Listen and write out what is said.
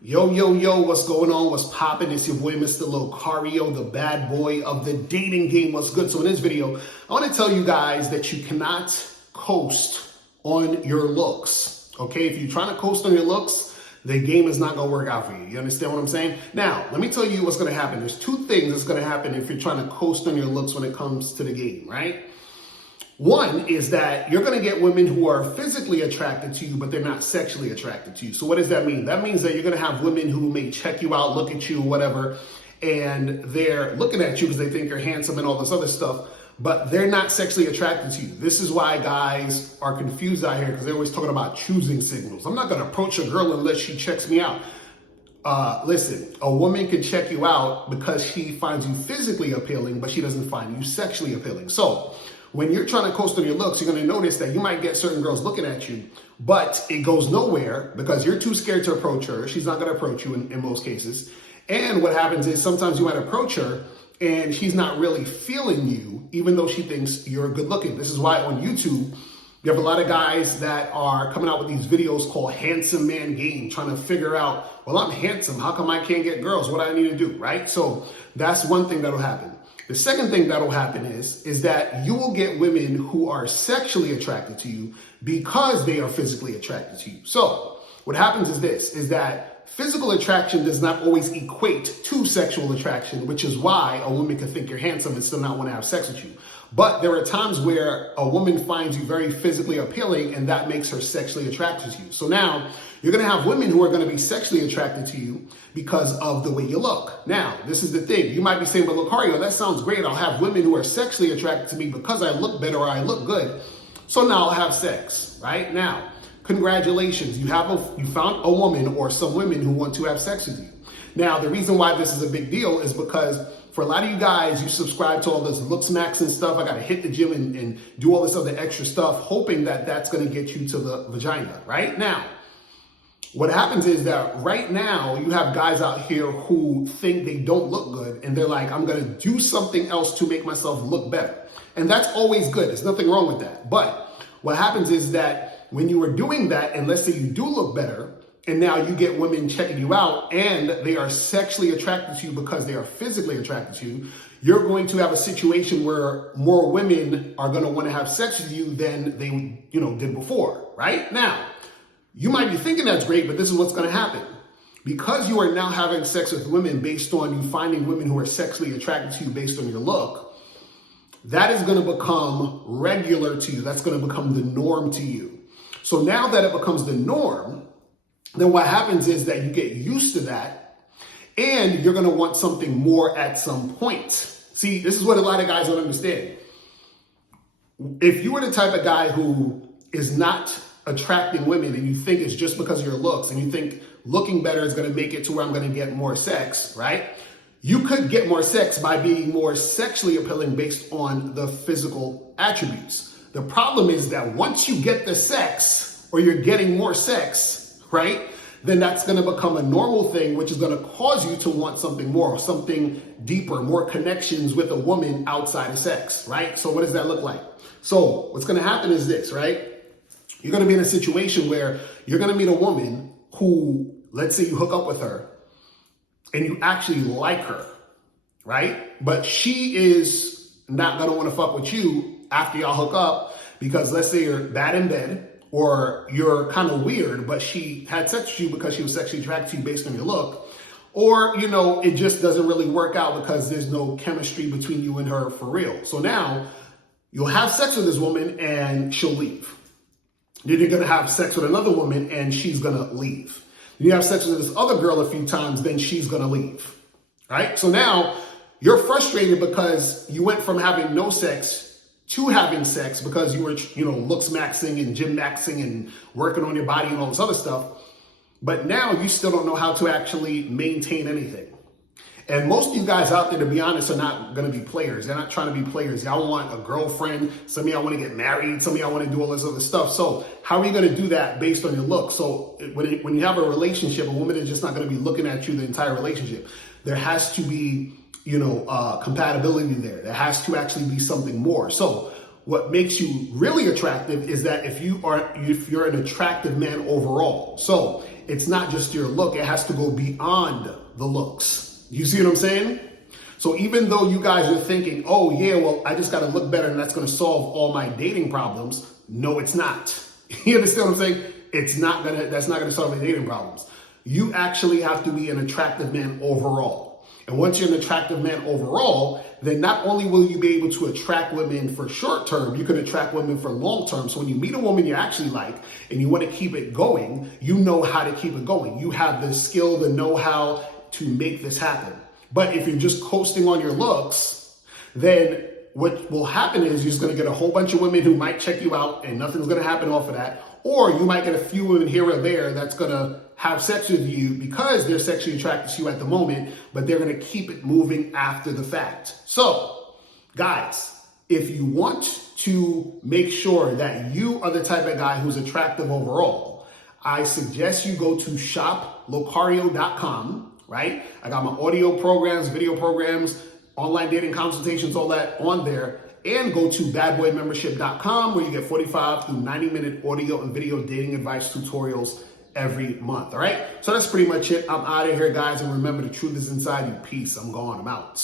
Yo, yo, yo, what's going on? What's poppin'? It's your boy, Mr. Locario, the bad boy of the dating game. What's good? So in this video, I want to tell you guys that you cannot coast on your looks. Okay, if you're trying to coast on your looks, the game is not going to work out for you. You understand what I'm saying? Now, let me tell you what's going to happen. There's two things that's going to happen if you're trying to coast on your looks when it comes to the game, right? One is that you're going to get women who are physically attracted to you, but they're not sexually attracted to you. So what does that mean? That means that you're going to have women who may check you out, look at you, whatever, and they're looking at you because they think you're handsome and all this other stuff, but they're not sexually attracted to you. This is why guys are confused out here because they're always talking about choosing signals. I'm not going to approach a girl unless she checks me out. Listen, a woman can check you out because she finds you physically appealing, but she doesn't find you sexually appealing. So when you're trying to coast on your looks, you're going to notice that you might get certain girls looking at you, but it goes nowhere because you're too scared to approach her. She's not going to approach you in most cases. And what happens is sometimes you might approach her and she's not really feeling you, even though she thinks you're good looking. This is why on YouTube, you have a lot of guys that are coming out with these videos called Handsome Man Game, trying to figure out, well, I'm handsome. How come I can't get girls? What do I need to do, right? So that's one thing that'll happen. The second thing that'll happen is that you will get women who are sexually attracted to you because they are physically attracted to you. So what happens is this, is that physical attraction does not always equate to sexual attraction, which is why a woman can think you're handsome and still not want to have sex with you. But there are times where a woman finds you very physically appealing and that makes her sexually attracted to you. So now you're going to have women who are going to be sexually attracted to you because of the way you look. Now, this is the thing. You might be saying, but Locario, that sounds great. I'll have women who are sexually attracted to me because I look better or I look good. So now I'll have sex, right? Now, congratulations. You found a woman or some women who want to have sex with you. Now, the reason why this is a big deal is because for a lot of you guys, you subscribe to all this looks max and stuff. I got to hit the gym and do all this other extra stuff, hoping that that's going to get you to the vagina, right? Now, what happens is that right now you have guys out here who think they don't look good and they're like, I'm going to do something else to make myself look better. And that's always good. There's nothing wrong with that. But what happens is that when you are doing that, and let's say you do look better, and now you get women checking you out and they are sexually attracted to you because they are physically attracted to you, you're going to have a situation where more women are going to want to have sex with you than they did before, right? Now, you might be thinking that's great, but this is what's going to happen. Because you are now having sex with women based on you finding women who are sexually attracted to you based on your look, that is going to become regular to you. That's going to become the norm to you. So now that it becomes the norm, then what happens is that you get used to that and you're going to want something more at some point. See, this is what a lot of guys don't understand. If you were the type of guy who is not attracting women and you think it's just because of your looks and you think looking better is going to make it to where I'm going to get more sex, right? You could get more sex by being more sexually appealing based on the physical attributes. The problem is that once you get the sex or you're getting more sex, right, then that's going to become a normal thing, which is going to cause you to want something more, something deeper, more connections with a woman outside of sex, right? So what does that look like? So what's going to happen is this, right? You're going to be in a situation where you're going to meet a woman who, let's say you hook up with her and you actually like her, right? But she is not going to want to fuck with you after y'all hook up because let's say you're bad in bed or you're kind of weird, but she had sex with you because she was sexually attracted to you based on your look. Or, it just doesn't really work out because there's no chemistry between you and her for real. So now you'll have sex with this woman and she'll leave. Then you're going to have sex with another woman and she's going to leave. You have sex with this other girl a few times, then she's going to leave, right? So now you're frustrated because you went from having no sex to having sex because you were, looks maxing and gym maxing and working on your body and all this other stuff. But now you still don't know how to actually maintain anything. And most of you guys out there, to be honest, are not going to be players. They're not trying to be players. Y'all want a girlfriend. Some of y'all want to get married. Some of y'all want to do all this other stuff. So how are you going to do that based on your look? So when you have a relationship, a woman is just not going to be looking at you the entire relationship. There has to be, compatibility there. There has to actually be something more. So what makes you really attractive is that if you're an attractive man overall. So it's not just your look, it has to go beyond the looks. You see what I'm saying? So even though you guys are thinking, oh yeah, well, I just got to look better and that's going to solve all my dating problems. No, it's not. You understand what I'm saying? That's not going to solve your dating problems. You actually have to be an attractive man overall. And once you're an attractive man overall, then not only will you be able to attract women for short term, you can attract women for long term. So when you meet a woman you actually like and you want to keep it going, you know how to keep it going. You have the skill, the know-how to make this happen. But if you're just coasting on your looks, then what will happen is you're just going to get a whole bunch of women who might check you out and nothing's going to happen off of that. Or you might get a few women here or there that's going to have sex with you because they're sexually attracted to you at the moment, but they're going to keep it moving after the fact. So, guys, if you want to make sure that you are the type of guy who's attractive overall, I suggest you go to shoplocario.com. Right? I got my audio programs, video programs, online dating consultations, all that on there. And go to badboymembership.com where you get 45 through 90-minute audio and video dating advice tutorials every month. All right? So that's pretty much it. I'm out of here, guys. And remember, the truth is inside you. Peace. I'm gone. I'm out.